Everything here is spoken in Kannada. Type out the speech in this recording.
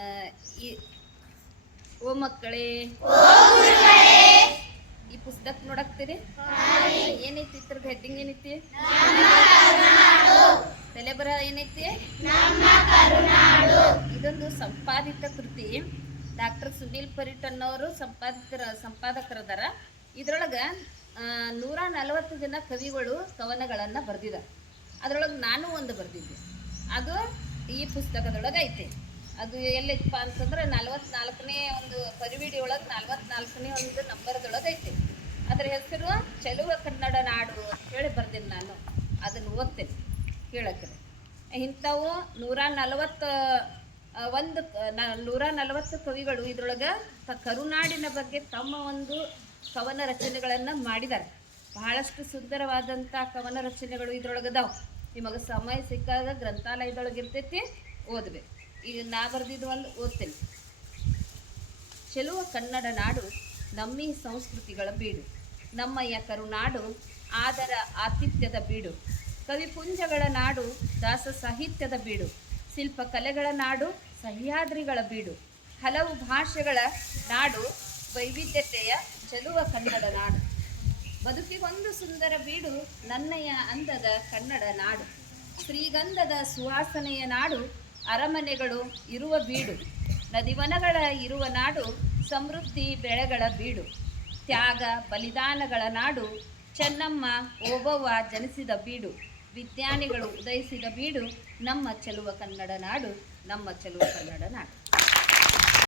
ಆ, ಈ ಓ ಮಕ್ಕಳೇ, ಈ ಪುಸ್ತಕ ನೋಡಕ್ತೀರಿ? ಏನೈತಿ ಇದ್ರದ್ದು ಹೆಡ್ಡಿಂಗ್ ಏನೈತಿ? ತಲೆಬರ ಏನೈತಿ? ಇದೊಂದು ಸಂಪಾದಿತ ಕೃತಿ. ಡಾಕ್ಟರ್ ಸುನೀಲ್ ಪರಿಟನ್ ಅವರು ಸಂಪಾದಕರದಾರ. ಇದ್ರೊಳಗೆ 140 ಜನ ಕವಿಗಳು ಕವನಗಳನ್ನು ಬರೆದಿದ್ದಾರೆ. ಅದರೊಳಗೆ ನಾನು ಒಂದು ಬರೆದಿದ್ದೆ. ಅದು ಈ ಪುಸ್ತಕದೊಳಗೆ ಐತೆ. ಅದು ಎಲ್ಲೈತಪ್ಪ ಅಂತಂದ್ರೆ 44ನೇ ಒಂದು ಪರಿವಿಡಿ ಒಳಗೆ 44ನೇ ಒಂದು ನಂಬರ್ದೊಳಗೆ ಐತೆ. ಅದರ ಹೆಸರು ಚೆಲುವ ಕನ್ನಡ ನಾಡು ಅಂತ ಹೇಳಿ ಬರ್ತೀನಿ ನಾನು. ಅದನ್ನು ಓದ್ತೇನೆ, ಕೇಳಕ್ಕೆ. ಇಂಥವು 140 ಕವಿಗಳು ಇದ್ರೊಳಗೆ ಕರುನಾಡಿನ ಬಗ್ಗೆ ತಮ್ಮ ಒಂದು ಕವನ ರಚನೆಗಳನ್ನು ಮಾಡಿದ್ದಾರೆ. ಬಹಳಷ್ಟು ಸುಂದರವಾದಂಥ ಕವನ ರಚನೆಗಳು ಇದ್ರೊಳಗದಾವೆ. ನಿಮಗೆ ಸಮಯ ಸಿಕ್ಕಾಗ ಗ್ರಂಥಾಲಯದೊಳಗೆ ಇರ್ತೈತಿ, ಓದ್ಬೇಕು. ಈಗ ನಾ ಬರೆದಿದ್ದು ಒಂದು ಓದ್ತೇನೆ. ಚೆಲುವ ಕನ್ನಡ ನಾಡು ನಮ್ಮಿ ಸಂಸ್ಕೃತಿಗಳ ಬೀಡು, ನಮ್ಮಯ್ಯ ಕರುನಾಡು ಆದರ ಆತಿಥ್ಯದ ಬೀಡು, ಕವಿಪುಂಜಗಳ ನಾಡು ದಾಸ ಸಾಹಿತ್ಯದ ಬೀಡು, ಶಿಲ್ಪಕಲೆಗಳ ನಾಡು ಸಹ್ಯಾದ್ರಿಗಳ ಬೀಡು, ಹಲವು ಭಾಷೆಗಳ ನಾಡು ವೈವಿಧ್ಯತೆಯ ಚೆಲುವ ಕನ್ನಡ ನಾಡು, ಬದುಕಿಗೊಂದು ಸುಂದರ ಬೀಡು ನನ್ನಯ್ಯ ಅಂದದ ಕನ್ನಡ ನಾಡು, ಶ್ರೀಗಂಧದ ಸುವಾಸನೆಯ ನಾಡು ಅರಮನೆಗಳು ಇರುವ ಬೀಡು, ನದಿವನಗಳ ಇರುವ ನಾಡು ಸಮೃದ್ಧಿ ಬೆಳೆಗಳ ಬೀಡು, ತ್ಯಾಗ ಬಲಿದಾನಗಳ ನಾಡು ಚೆನ್ನಮ್ಮ ಓಬವ್ವ ಜನಿಸಿದ ಬೀಡು, ವಿಜ್ಞಾನಿಗಳು ಉದಯಿಸಿದ ಬೀಡು ನಮ್ಮ ಚೆಲುವ ಕನ್ನಡ ನಾಡು, ನಮ್ಮ ಚೆಲುವ ಕನ್ನಡ ನಾಡು.